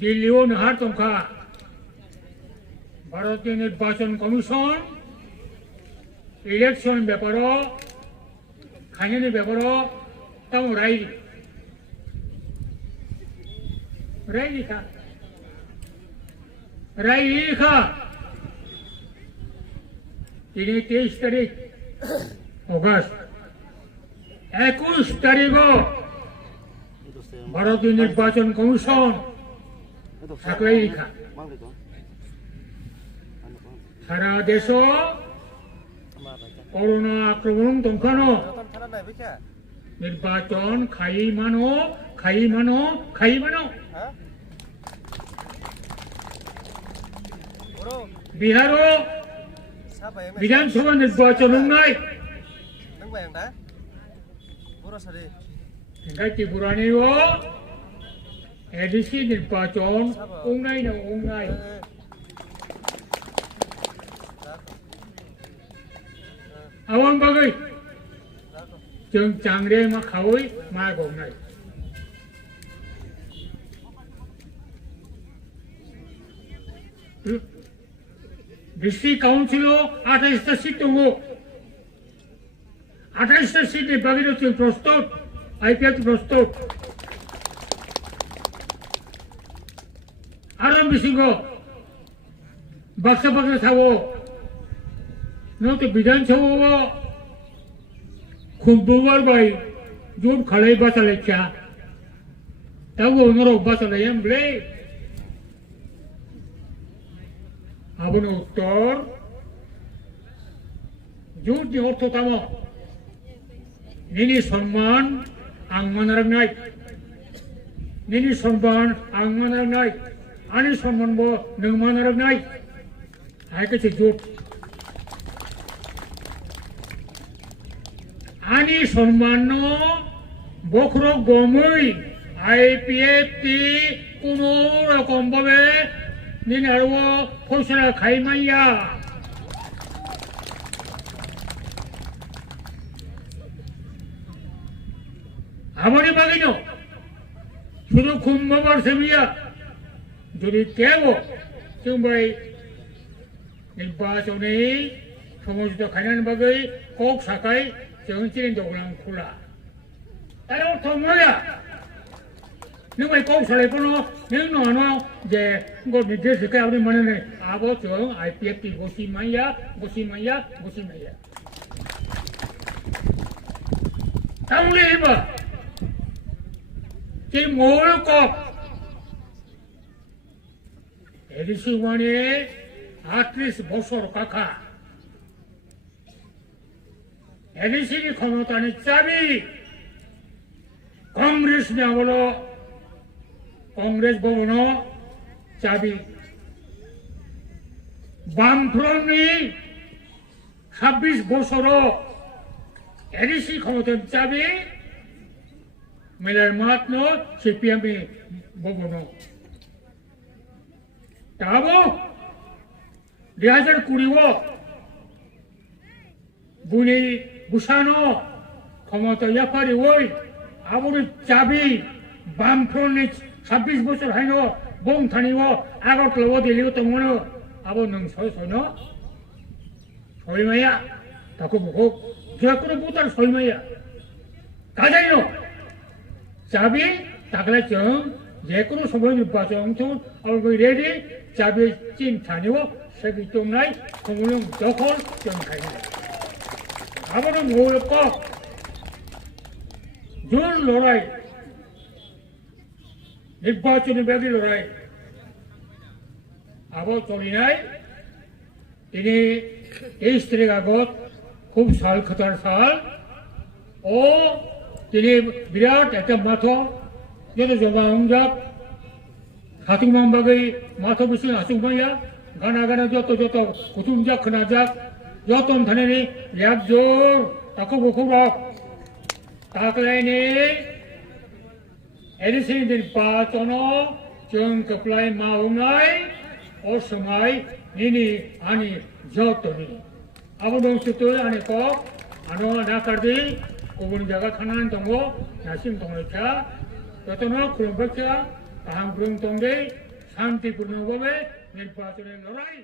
दिल्लीओ नहार तंखा भारतीय निर्वाचन commission election बेपारो खाने बेपारो तम रायली खा তিনি 23 তারিখ অগাস্ট 21 তারিখও ভারতীয় নির্বাচন কমিশন থাকলেই লিখা সারা দেশ করোনা আক্রমণ তংখানো নির্বাচন খাই মানো বিহারও বিধানসভা নির্বাচন নাই ত্রিপুরানিও এডিসি নির্বাচন নাই আওয়াং বাগৈ जों चांग्रे मा खावै मा गौनाय डिस्ट्रिक्ट काउंसिल 28टा सीट दङ 28टा सीटनि बागै जों प्रस्तुत आईपीएफ प्रस्तुत आरो बिसिंगो बाक्सा थावो नों विधानसभा खुम्बुवार बाई जोर खड़े बासाले क्या तब वो उन्होंने बासाले हम ले अब उन्हें उत्तर जोर दी अर्थ तामो निनी सम्मान आंगमान रंगनाय निनी सम्मान आंगमान रंगनाय आनी सम्मान बो नंगमान रंगनाय आय के जोर आनी सम्मान बखरो गमै आईपीएफ टी कोनो रकम भावे निनारवा फैसला खाइमाया आमानि बागैनो शुधु खुम्बाबार सेमिया जुदि केवो जों बै निर्वाचननि समझित खायनायनि बागै कक साखाय 정치인 도구랑 콜라. 따로 통화야. 누가 꼭 살아보노. 너는 이제 뭐 밑에 색깔 우리 뭐는 아버 정 IPFT 고시마야. 다음에 해봐. 제 모를 거. 에디스원의 아트리스 보소로 카카. एडीसी क्षमता चाबी कांग्रेस ने बोलो कांग्रेस भवन चाबी बामफ्रंट 26 बছর एडीसी क्षमता चाबी मेलार मातनो सीपीएम भवन ताबो 2020 बुनी बुसानो क्षमता याफारी ओई आबुरी चाबी बामफ्रंटनि 26 বছর हायनो बं थानिओ आगरतलाव दिल्लीओ तंगनो आबो नों सयनो सयमाया ताको बखौ जेकुनु भोटार सयमाया काजाइनो चाबी ताकले जों जेकुनु समय निर्वाचन आबो रेडी चाबी चिन थानिओ सेगितंनाय खमुलुं दखल जों खायनो आबाद मौलक जोर लड़ाई निर्वाचन बागै लड़ाई आबाद चलिनाय दिनै 23 तारिख आगत खूब साल खतार साल ओ दिनै बिराट एक माथ जो जमा हमजाक हाथुमां बागै माथ बिसिं हासुंमाया गाना जो कुथुमजाक खोनाजाक यतन थानायनि एक जोर ताको बखौरा ताकलायनि एडिसि निर्वाचन जों कप्लाय मावनाय असमाय निनि आनि जतनि आबो दंसुतो आनि को आनो नाकारदि गुबुन जायगा थानानै दङ दासिम दंनायखा जतनो खुलुमबायखा गाहाम बुं दंदे শান্তিপূর্ণভাবে নির্বাচনে লড়াই